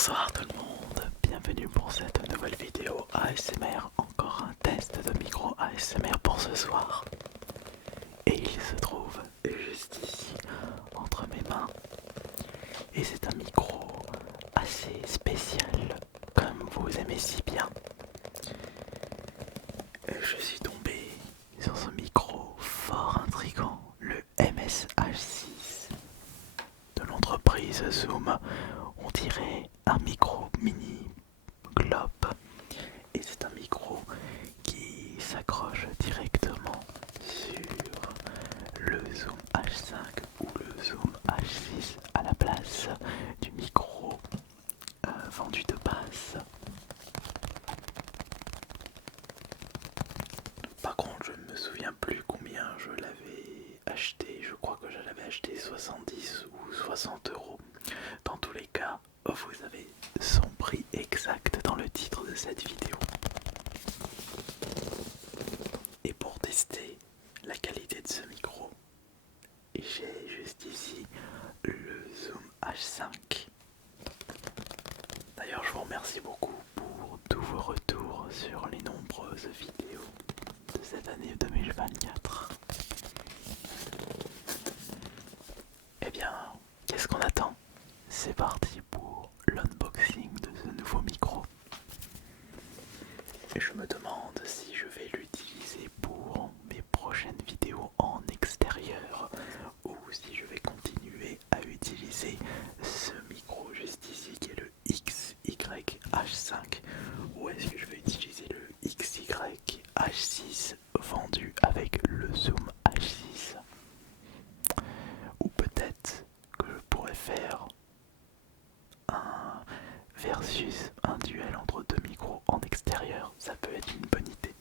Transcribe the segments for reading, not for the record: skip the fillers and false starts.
Bonsoir tout le monde, bienvenue pour cette nouvelle vidéo ASMR, encore un test de micro ASMR pour ce soir. Et il se trouve juste ici, entre mes mains. Et c'est un micro assez spécial, comme vous aimez si bien. Je suis tombé sur ce micro fort intriguant, le MSH6 de l'entreprise Zoom. On dirait un micro mini globe et c'est un micro qui s'accroche directement sur le Zoom H5 ou le Zoom H6 à la place du micro vendu de base. Par contre, je ne me souviens plus combien je l'avais acheté. Je crois que je l'avais acheté 70 ou 60 euros. Dans tous les cas, vous avez son prix exact dans le titre de cette vidéo. Et pour tester la qualité de ce micro, j'ai juste ici le Zoom H5. D'ailleurs, je vous remercie beaucoup pour tous vos retours sur les nombreuses vidéos de cette année 2024. Eh bien, qu'est-ce qu'on attend? C'est parti pour l'unboxing de ce nouveau micro. Et je me demande si je vais l'utiliser pour mes prochaines vidéos en extérieur ou si je vais continuer à utiliser ce micro juste ici qui est le XYH5 ou est-ce que je vais utiliser le XYH6 vendu avec le Zoom H6 ou peut-être que je pourrais faire un versus un duel entre deux micros en extérieur, ça peut être une bonne idée.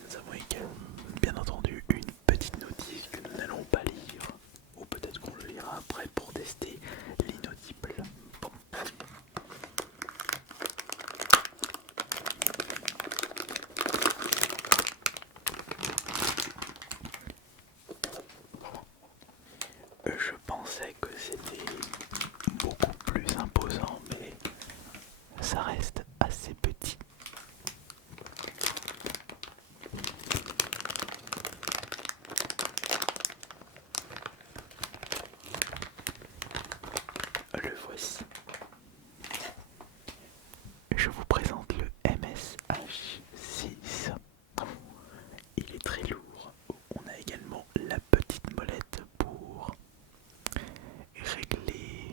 Nous avons également, bien entendu, une petite notice que nous n'allons pas lire, ou peut-être qu'on le lira après pour tester l'inaudible. Bon. Je pensais que c'était beaucoup plus imposant, mais ça reste assez petit. Le voici. Je vous présente le MSH6. Il est très lourd. On a également la petite molette pour régler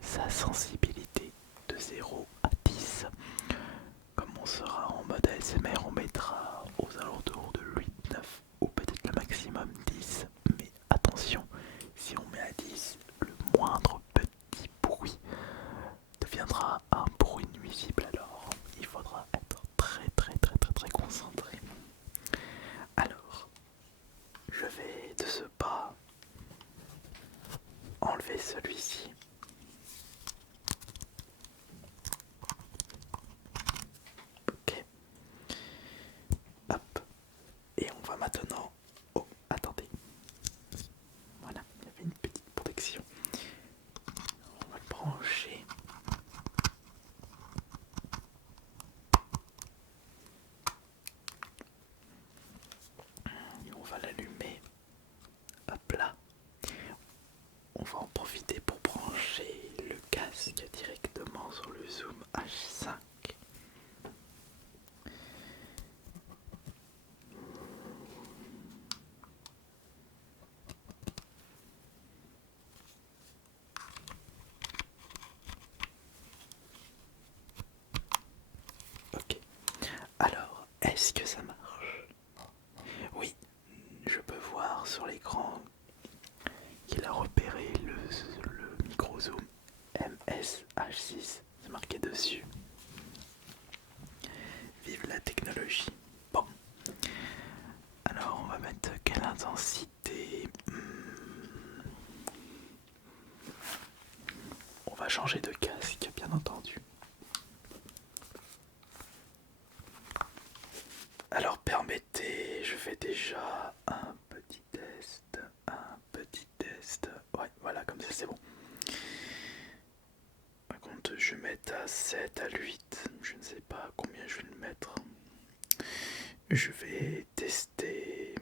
sa sensibilité de 0 à 10. Comme on sera en mode ASMR, on mettra aux alentours de 8, 9 ou peut-être le maximum 10. Mais attention, si on met à 10, le moindre petit bruit deviendra un bruit nuisible, alors il faudra être très concentré. Alors, je vais de ce pas enlever celui-ci. Ok. Hop. Et on va maintenant... Oh, attendez. Voilà, il y avait une petite protection. On va le brancher. Et on va l'allumer. Hop là. On va en profiter pour brancher le casque directement sur le Zoom H5. Ok. Alors, est-ce que ça marche? Oui, je peux voir sur l'écran qu'il a repéré le micro Zoom MSH6, c'est marqué dessus. Vive la technologie. Bon, alors mettre quelle intensité? On va changer de casque, bien entendu. Alors permettez, je fais déjà un petit test, un petit test. Ouais, voilà, comme ça c'est bon. Par contre, je vais mettre à 7, à 8, je ne sais pas combien je vais le mettre. Je vais tester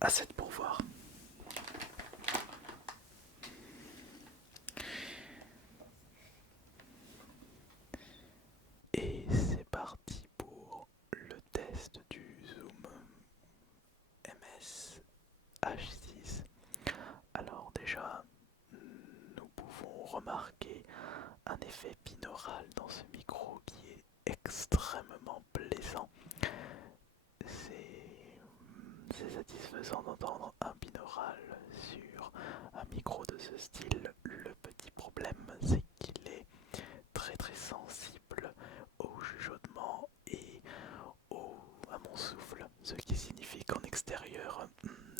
à 7 pour voir. Et c'est parti pour le test du Zoom MS H6. Alors déjà, nous pouvons remarquer un effet binaural dans ce micro qui est extrêmement plaisant. C'est satisfaisant d'entendre un binaural sur un micro de ce style. Le petit problème, c'est qu'il est très très sensible au chuchotement et à mon souffle, ce qui signifie qu'en extérieur,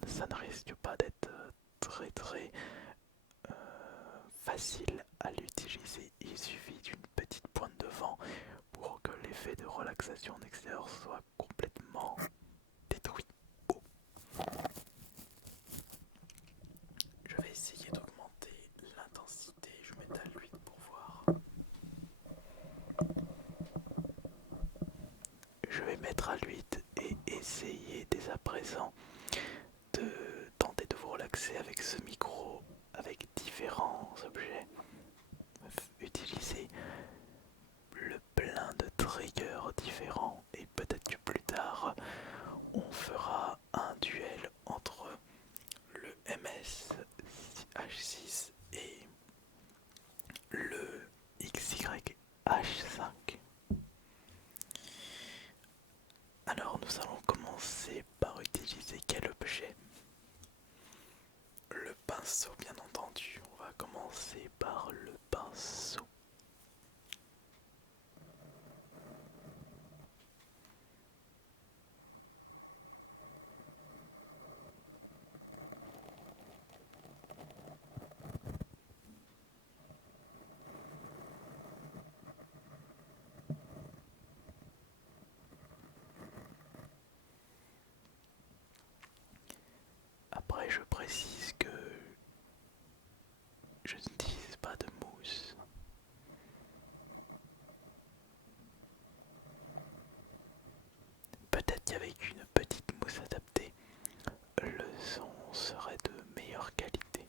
ça ne risque pas d'être très très facile à l'utiliser. Il suffit d'une petite pointe de vent pour que l'effet de relaxation en extérieur soit complètement détruit. Oh. Je vais essayer d'augmenter l'intensité, je mets à 8 pour voir. Je vais mettre à 8 et essayer dès à présent de tenter de vous relaxer avec ce micro, avec différents objets. Utiliser le plein de triggers différents et peut-être que plus tard on fera un duel entre le MS H6 et le XYH5. Alors nous allons commencer par utiliser quel objet? Le pinceau, bien entendu. On va commencer par le pinceau. Après, je précise que je n'utilise pas de mousse. Peut-être qu'avec une petite mousse adaptée, le son serait de meilleure qualité.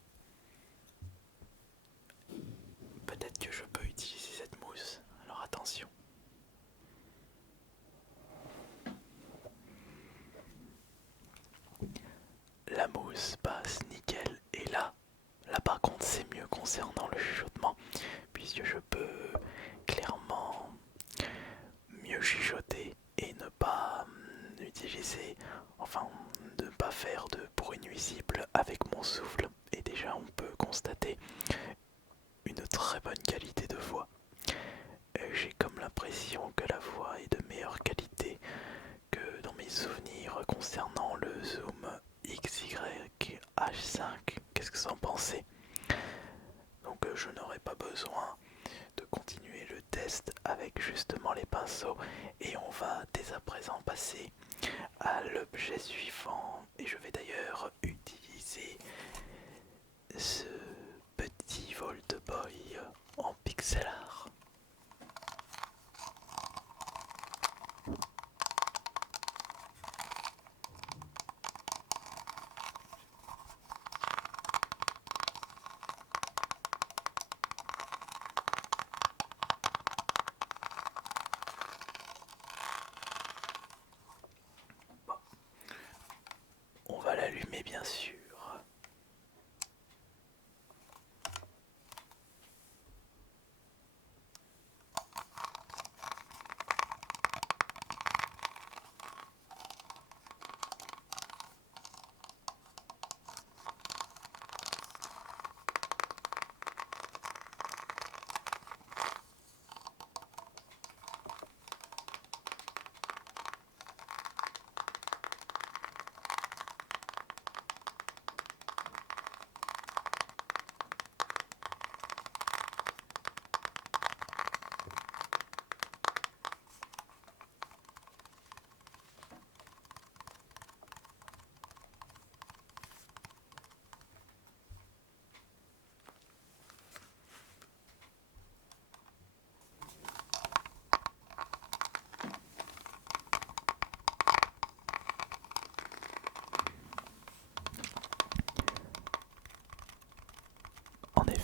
Peut-être que je peux utiliser cette mousse, alors attention. La mousse passe nickel et là par contre c'est mieux concernant le chuchotement puisque je peux clairement mieux chuchoter et ne pas utiliser, enfin ne pas faire de bruit nuisible avec mon souffle et déjà on peut constater une très bonne qualité de voix. J'ai comme l'impression que la voix est de meilleure qualité que dans mes souvenirs concernant le Zoom XYH5. Qu'est-ce que vous en pensez? Donc je n'aurai pas besoin de continuer le test avec justement les pinceaux et on va dès à présent passer à l'objet suivant et je vais d'ailleurs utiliser ce petit Volt Boy en pixel art. Bon. On va l'allumer bien sûr.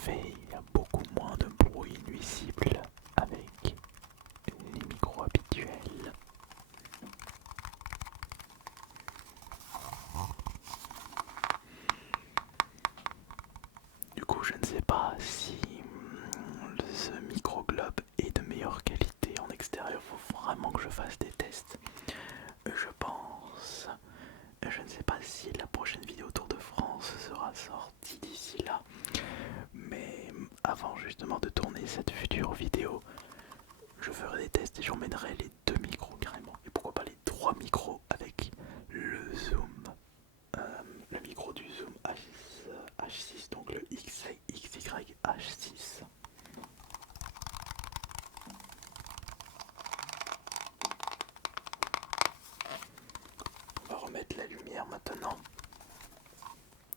effet, il y a beaucoup moins de bruit nuisible avec les micros habituels. Du coup, je ne sais pas si ce micro globe est de meilleure qualité en extérieur. Faut vraiment que je fasse des tests. Je pense. Je ne sais pas si la prochaine vidéo Tour de France sera sortie d'ici là. Mais avant justement de tourner cette future vidéo, je ferai des tests et j'emmènerai les 2 micros carrément. Et pourquoi pas les 3 micros avec le zoom. Le micro du zoom H6, donc le XYH6. On va remettre la lumière maintenant.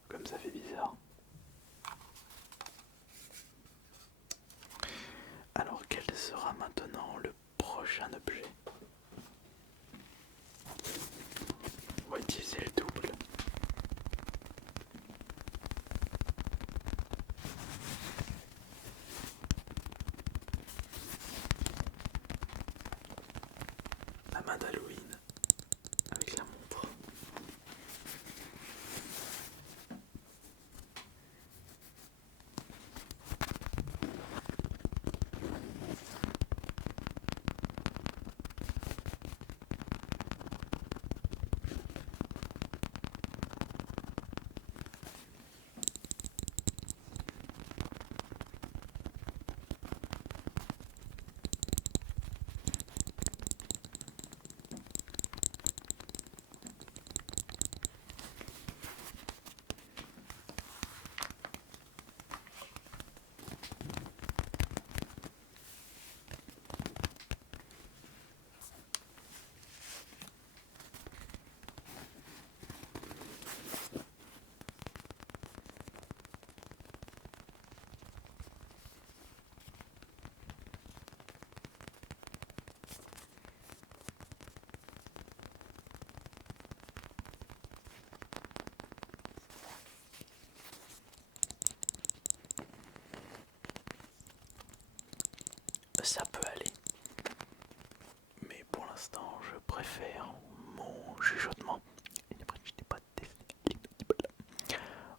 Comme ça fait bizarre. Alors quel sera maintenant le prochain objet? On va utiliser le double. La main d'Halloween avec la montre. Ça peut aller. Mais pour l'instant, je préfère mon chuchotement. Je n'ai pas testé l'inaudible.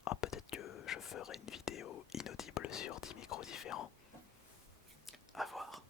Ah, peut-être que je ferai une vidéo inaudible sur 10 micros différents. À voir.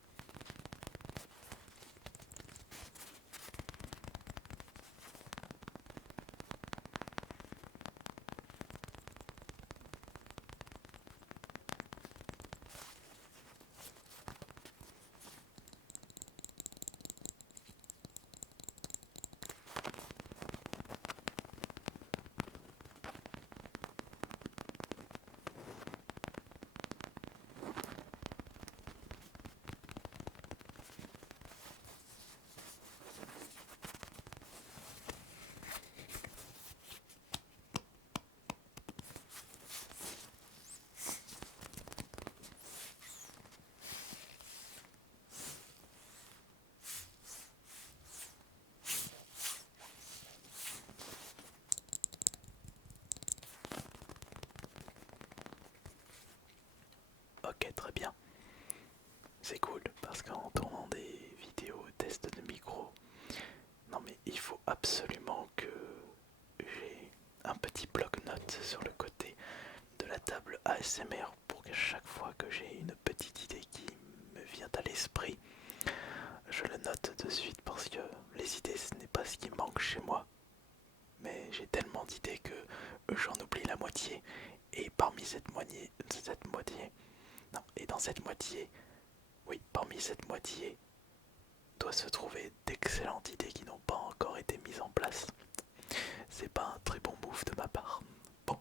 Ok, très bien. C'est cool parce qu'en tournant des vidéos tests de micro, non mais il faut absolument que j'ai un petit bloc-notes sur le côté de la table ASMR pour qu'à chaque fois que j'ai une petite idée qui me vient à l'esprit, je le note de suite parce que les idées ce n'est pas ce qui manque chez moi. Mais j'ai tellement d'idées que j'en oublie la moitié. Et parmi non, et dans cette moitié, oui, parmi cette moitié, doit se trouver d'excellentes idées qui n'ont pas encore été mises en place. C'est pas un très bon move de ma part. Bon.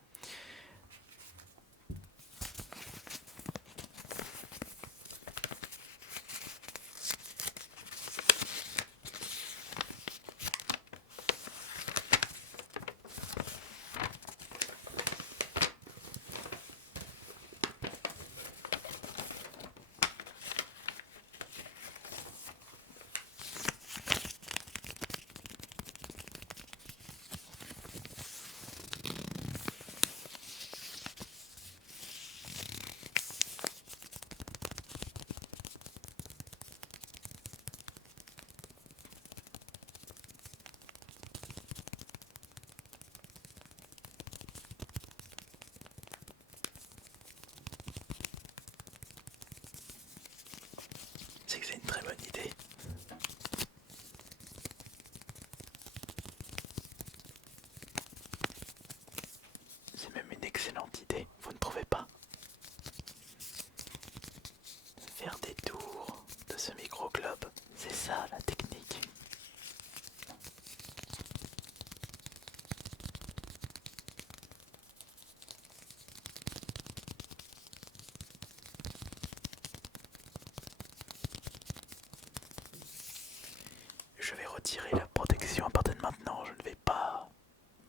retirer la protection à partir de maintenant. Je ne vais pas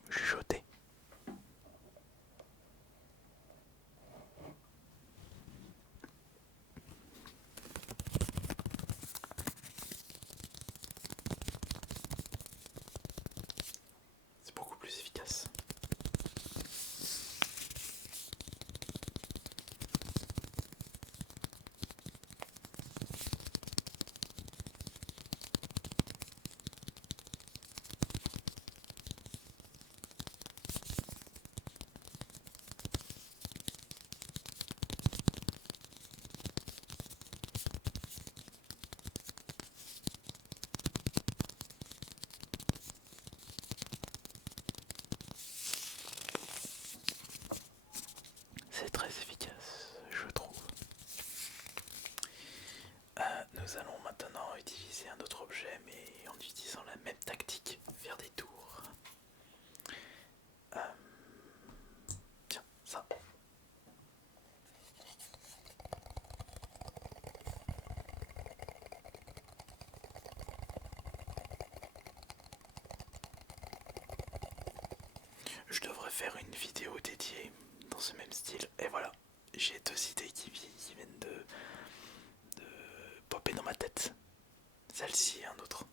chuchoter. C'est beaucoup plus efficace. C'est très efficace, je trouve. Nous allons maintenant utiliser un autre objet, mais en utilisant la même tactique, faire des tours. Tiens, ça. Je devrais faire une vidéo dédiée dans ce même style. Et voilà, j'ai deux idées qui viennent de popper dans ma tête. Celle-ci et un autre.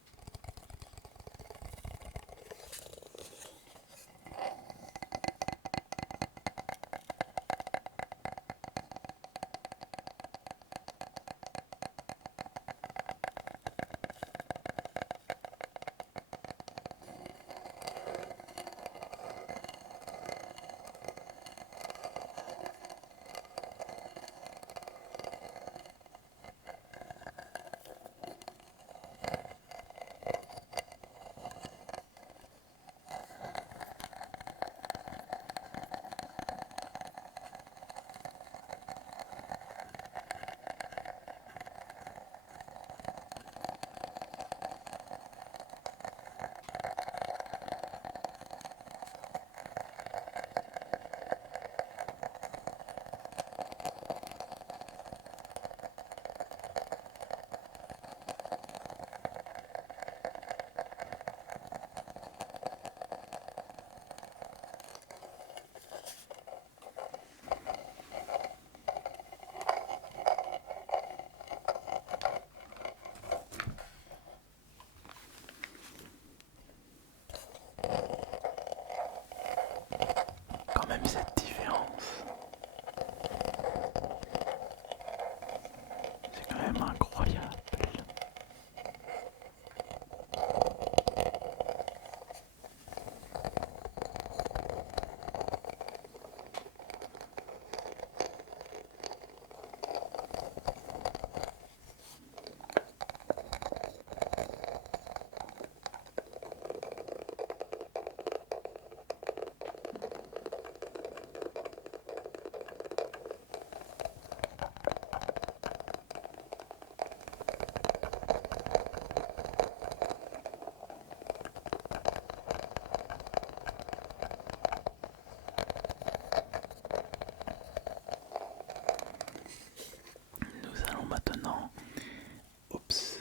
Quand même cette différence, c'est quand même incroyable. Nous allons maintenant... Oups.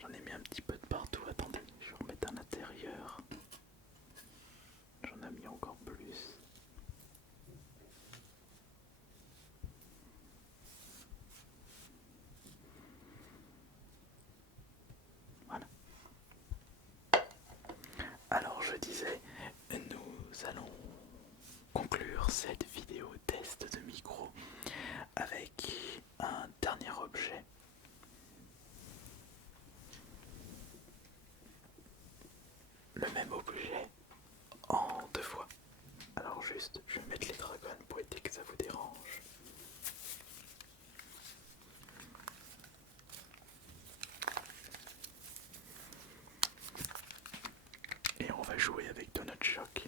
J'en ai mis un petit peu de partout. Attendez, je vais remettre à l'intérieur. J'en ai mis encore plus. Voilà. Alors je disais, nous allons conclure cette vidéo test de micro avec un dernier objet. Le même objet en deux fois. Alors juste, je vais mettre les dragons pour éviter que ça vous dérange. Et on va jouer avec Donut Shock.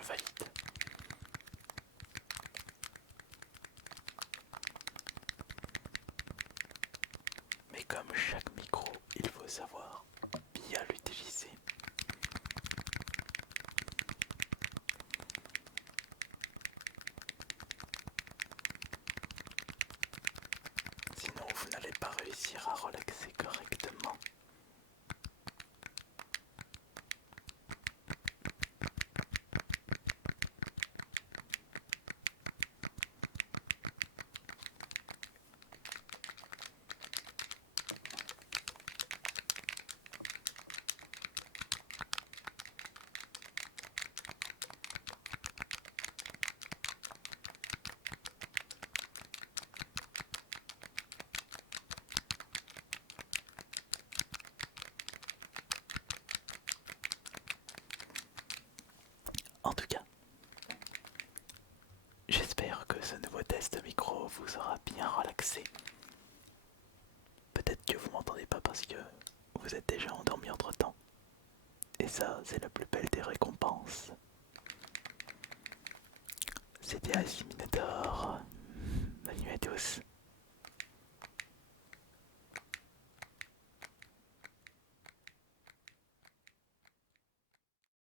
je valide. Mais comme chaque micro, il faut savoir bien l'utiliser. Sinon, vous n'allez pas réussir à relaxer correctement. En tout cas, j'espère que ce nouveau test micro vous aura bien relaxé. Peut-être que vous m'entendez pas parce que vous êtes déjà endormi entre temps. Et ça, c'est la plus belle des récompenses. C'était Asiminotaur. Bonne nuit à tous.